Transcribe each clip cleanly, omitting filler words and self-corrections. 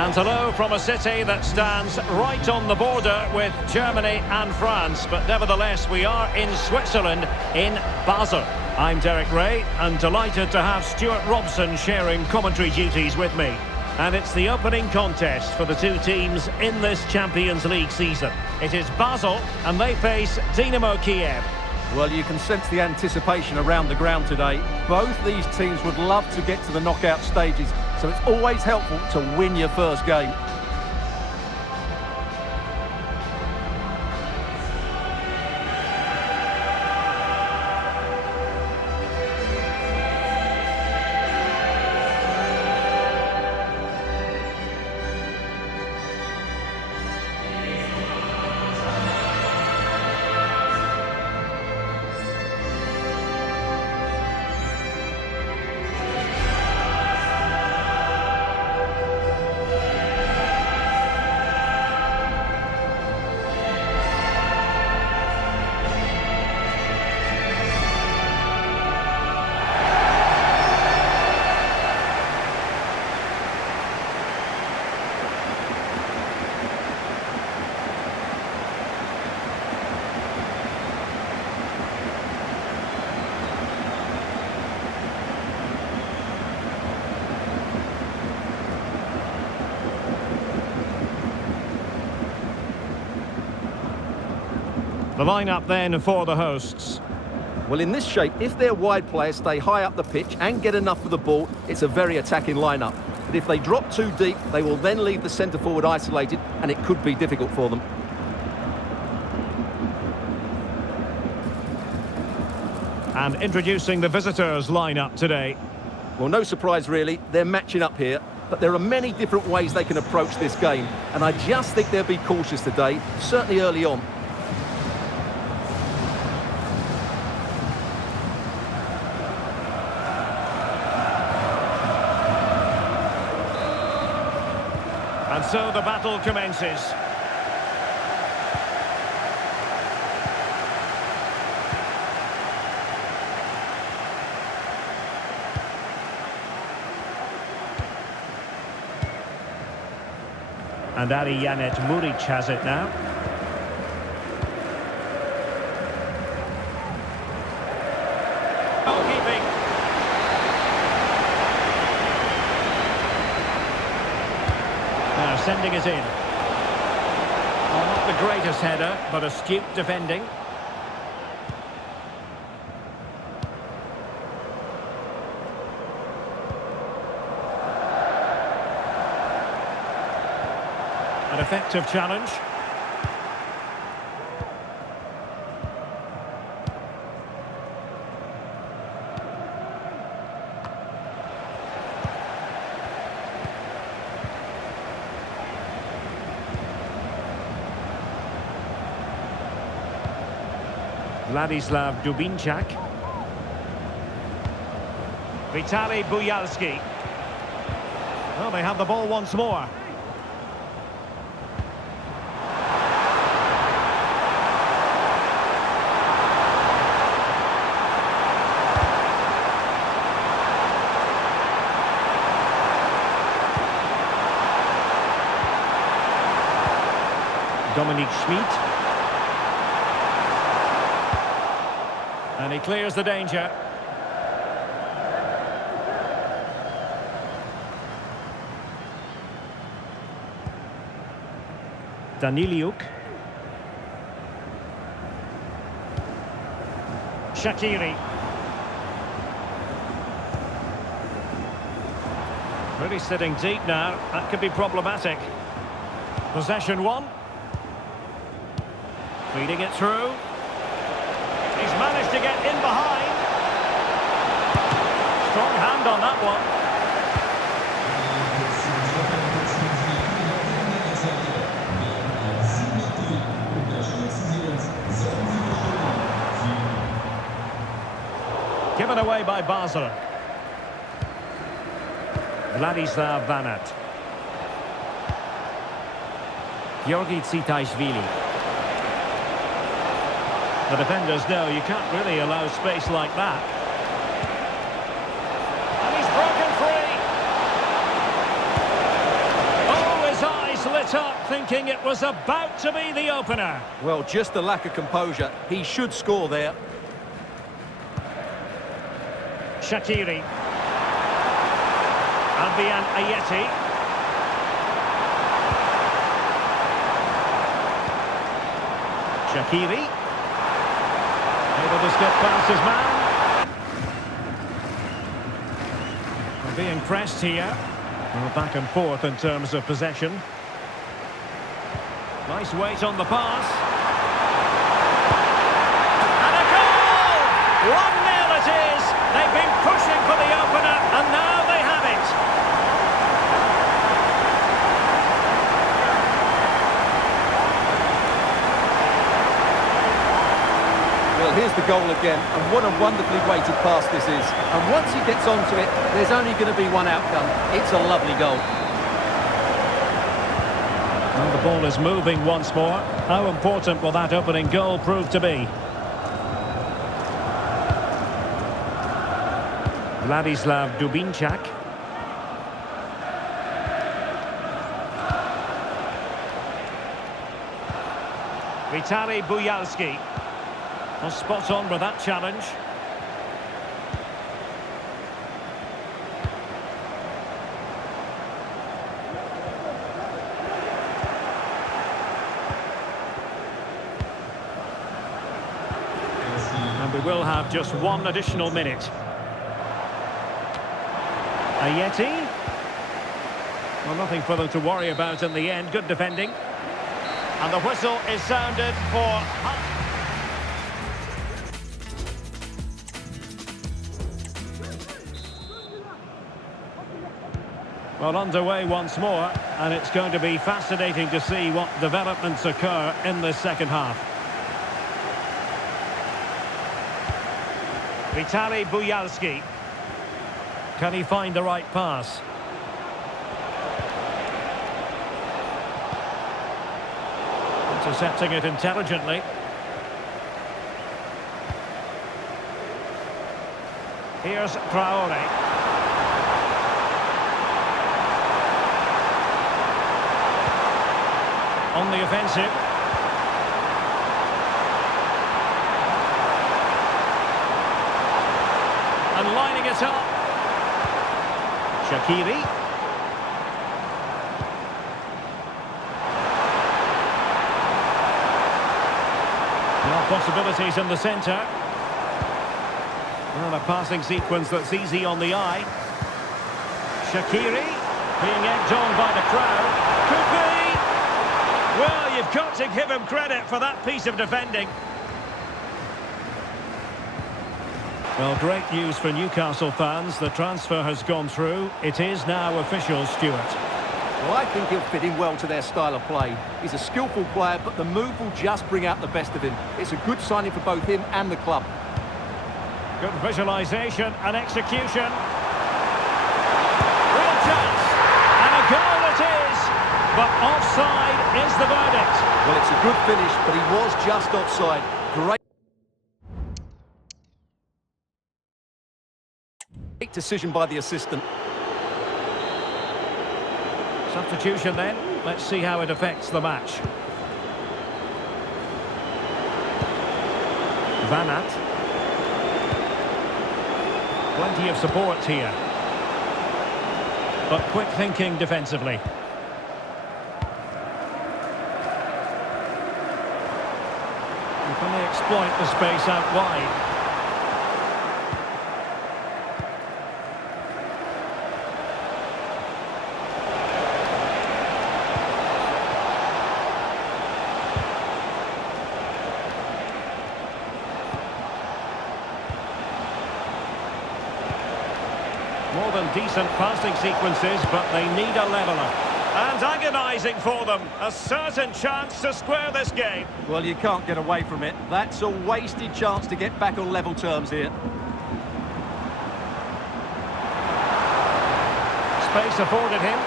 And hello from a city that stands right on the border with Germany and France. But nevertheless, we are in Switzerland, in Basel. I'm Derek Ray, and delighted to have Stuart Robson sharing commentary duties with me. And it's the opening contest for the two teams in this Champions League season. It is Basel, and they face Dinamo Kiev. Well, you can sense the anticipation around the ground today. Both these teams would love to get to the knockout stages, so it's always helpful to win your first game. The lineup then for the hosts. Well, in this shape, if their wide players stay high up the pitch and get enough of the ball, it's a very attacking lineup. But if they drop too deep, they will then leave the centre-forward isolated, and it could be difficult for them. And introducing the visitors' lineup today. Well, no surprise really, they're matching up here, but there are many different ways they can approach this game, and I just think they'll be cautious today, certainly early on. And so the battle commences. And Ari Janet Muric has it now. Goalkeeping. Now sending it in. Well, not the greatest header, but astute defending. An effective challenge. Vladislav Dubinčak. Vitaly Bujalski. Well, they have the ball once more. Dominic Schmid. And he clears the danger. Daniliuk. Shaqiri. Really sitting deep now. That could be problematic. Possession one. Feeding it through. He's managed to get in behind. Strong hand on that one. Given away by Basel. Vladislav Vanat. Georgi Tsitaishvili. The defenders know you can't really allow space like that. And he's broken free. Oh, top, thinking it was about to be the opener. Well, just the lack of composure. He should score there. Shaqiri. Albian Ayeti. Shaqiri. Able to skip past his man. They're being pressed here. Well, back and forth in terms of possession. Nice weight on the pass. And a goal! 1-0 it is. They've been pushing for the opener, and now they have it. Well, here's the goal again, and what a wonderfully weighted pass this is. And once he gets onto it, there's only going to be one outcome. It's a lovely goal. Well, the ball is moving once more. How important will that opening goal prove to be? Vladislav Dubinčak. Vitaly Bujalski. Well, spot on with that challenge. And we will have just one additional minute. Ayeti. Well, nothing for them to worry about in the end. Good defending. And the whistle is sounded for... Well, underway once more, and it's going to be fascinating to see what developments occur in the second half. Vitaly Bujalski. Can he find the right pass? Intercepting it intelligently. Here's Traore. On the offensive. And lining it up. Shaqiri. Now possibilities in the centre. Well, a passing sequence that's easy on the eye. Shaqiri being egged on by the crowd. Could be. Well, you've got to give him credit for that piece of defending. Well, great news for Newcastle fans. The transfer has gone through. It is now official, Stuart. Well, I think he'll fit in well to their style of play. He's a skillful player, but the move will just bring out the best of him. It's a good signing for both him and the club. Good visualisation and execution. Real chance. And a goal it is. But offside is the verdict. Well, it's a good finish, but he was just offside. Great decision by the assistant. Substitution then. Let's see how it affects the match. Van Aert. Plenty of support here. But quick thinking defensively. Can they exploit the space out wide? More than decent passing sequences, but they need a leveller. And agonising for them. A certain chance to square this game. Well, you can't get away from it. That's a wasted chance to get back on level terms here. Space afforded him.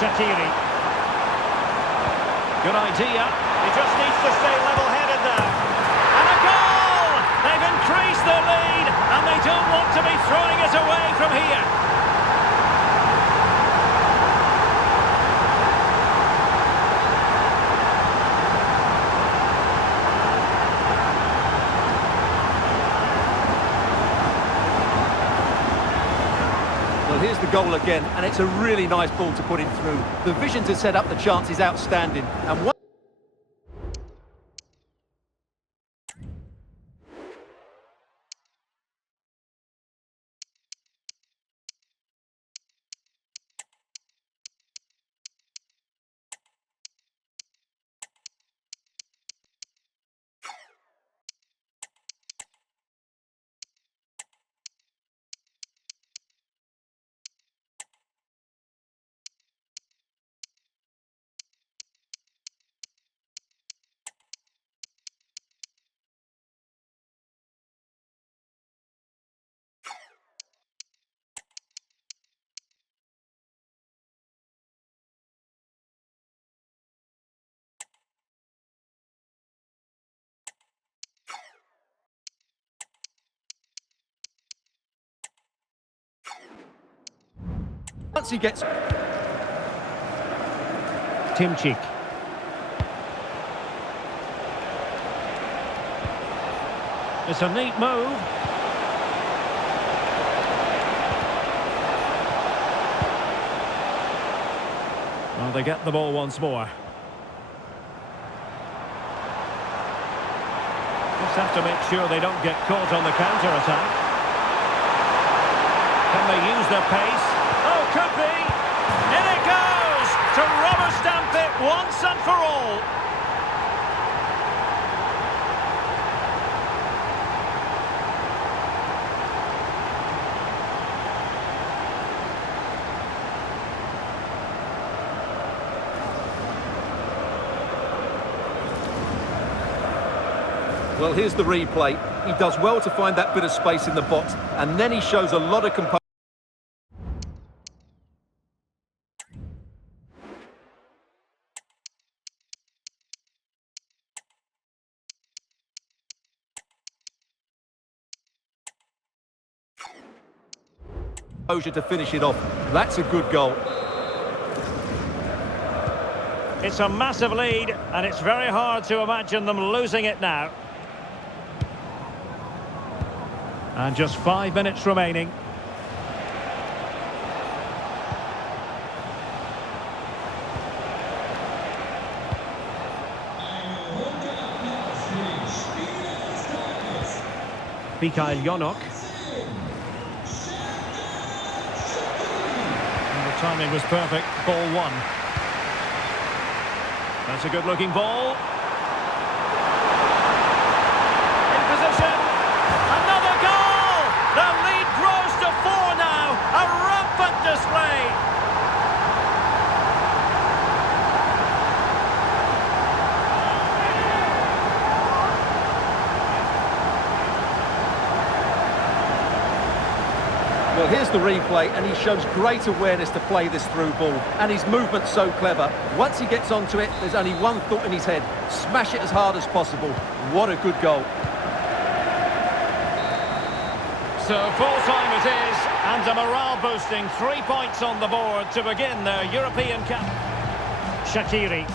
Shaqiri. Good idea. He just needs to stay level-headed now. And a goal! They've increased their lead, and they don't want to be throwing it away from here. here's the goal again, and it's a really nice ball to put him through. The vision to set up the chance is outstanding. And once he gets... Timchik. It's a neat move. Well, they get the ball once more. Just have to make sure they don't get caught on the counter-attack. Can they use their pace? Oh, could be! In it goes! To rubber stamp it once and for all! Well, here's the replay. He does well to find that bit of space in the box, and then he shows a lot of composure. To finish it off. That's a good goal. It's a massive lead, and it's very hard to imagine them losing it now. And just 5 minutes remaining. Mikhail Yonok. And the timing was perfect. Ball one. That's a good-looking ball. In position. Another goal! The lead grows to 4 now. A rampant display. Well, here's the replay, and he shows great awareness to play this through ball. And his movement's so clever. Once he gets onto it, there's only one thought in his head. Smash it as hard as possible. What a good goal. So full-time it is, and a morale-boosting 3 points on the board to begin their European Cup. Shaqiri.